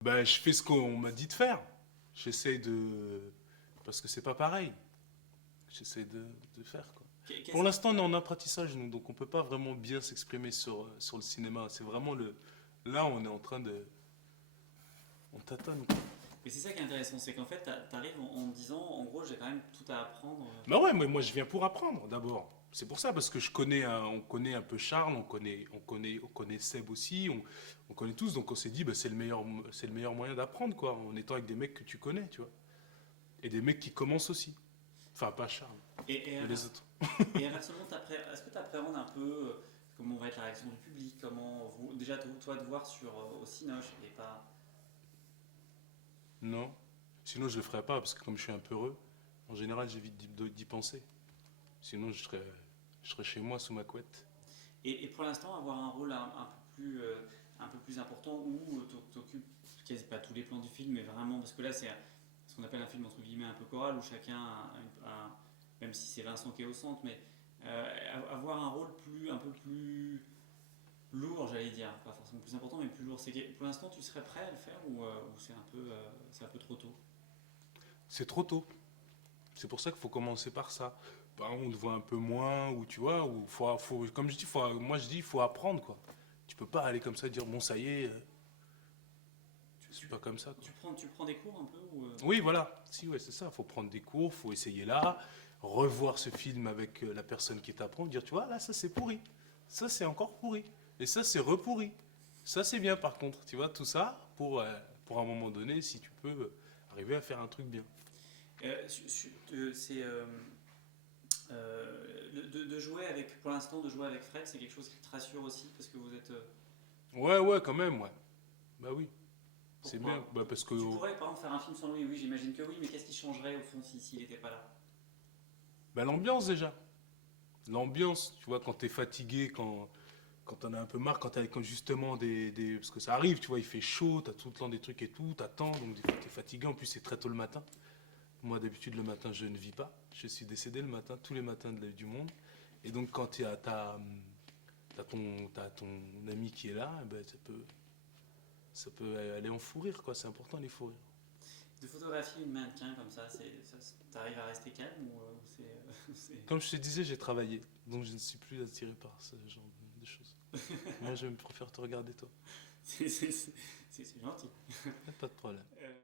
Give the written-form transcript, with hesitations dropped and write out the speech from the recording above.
Ben, je fais ce qu'on m'a dit de faire. J'essaie de... Parce que c'est pas pareil. J'essaie de faire, quoi. Pour Qu'est-ce qui... l'instant, on est en apprentissage, nous, donc on peut pas vraiment bien s'exprimer sur le cinéma. C'est vraiment le... Là, on est en train de... On tâtonne, quoi. Mais c'est ça qui est intéressant, c'est qu'en fait, t'arrives en me disant, en gros, j'ai quand même tout à apprendre. Bah ouais, mais moi, je viens pour apprendre, d'abord. C'est pour ça, parce que on connaît un peu Charles, on connaît Seb aussi, on connaît tous, donc on s'est dit, bah, c'est le meilleur moyen d'apprendre, quoi, en étant avec des mecs que tu connais, tu vois. Et des mecs qui commencent aussi. Enfin, pas Charles, Et, et, mais les inverse- autres. et inversement, est-ce que tu appréhendes un peu comment va être la réaction du public, déjà toi de voir au Cinoche et pas. Non. Sinon, je le ferais pas, parce que comme je suis un peu heureux, en général, j'évite d'y penser. Sinon, je serais chez moi sous ma couette. Et pour l'instant, avoir un rôle un peu plus important où t'occupes quasi pas tous les plans du film, mais vraiment, parce que là, c'est ce qu'on appelle un film entre guillemets un peu choral où chacun même si c'est Vincent qui est au centre, mais avoir un rôle un peu plus lourd, j'allais dire, pas forcément plus important, mais plus lourd. Pour l'instant, tu serais prêt à le faire ou c'est un peu trop tôt? C'est trop tôt. C'est pour ça qu'il faut commencer par ça. Par contre, on te voit un peu moins, ou tu vois, ou comme je dis, moi je dis, il faut apprendre, quoi. Tu peux pas aller comme ça et dire, bon, ça y est, je suis Tu, pas comme ça, quoi. tu prends des cours un peu Oui, voilà. Si, ouais, c'est ça. Faut prendre des cours, faut essayer là, revoir ce film avec la personne qui t'apprend, dire, tu vois, là, ça c'est pourri. Ça c'est encore pourri. Et ça c'est repourri. Ça c'est bien, par contre. Tu vois, tout ça pour un moment donné, si tu peux arriver à faire un truc bien. C'est de jouer avec, pour l'instant, de jouer avec Fred, c'est quelque chose qui te rassure aussi parce que vous êtes. Ouais, ouais, quand même, ouais. Bah oui. C'est bien. Pourquoi? Bah parce que Tu pourrais par exemple faire un film sans lui, oui, j'imagine que oui, mais qu'est-ce qui changerait au fond s'il n'était pas là? bah, l'ambiance déjà. L'ambiance, tu vois, quand t'es fatigué, quand t'en as un peu marre, quand justement parce que ça arrive, tu vois, il fait chaud, t'as tout le temps des trucs et tout, t'attends, donc des fois t'es fatigué, en plus c'est très tôt le matin. Moi d'habitude le matin je ne vis pas, je suis décédé le matin, tous les matins du monde. Et donc quand t'as ton ami qui est là, eh ben, ça peut aller en fou rire, quoi, c'est important les fou rires. De photographier une mannequin comme ça, t'arrives à rester calme ou Comme je te disais, j'ai travaillé, donc je ne suis plus attiré par ce genre de choses. Moi je préfère te regarder toi, c'est gentil. pas de problème.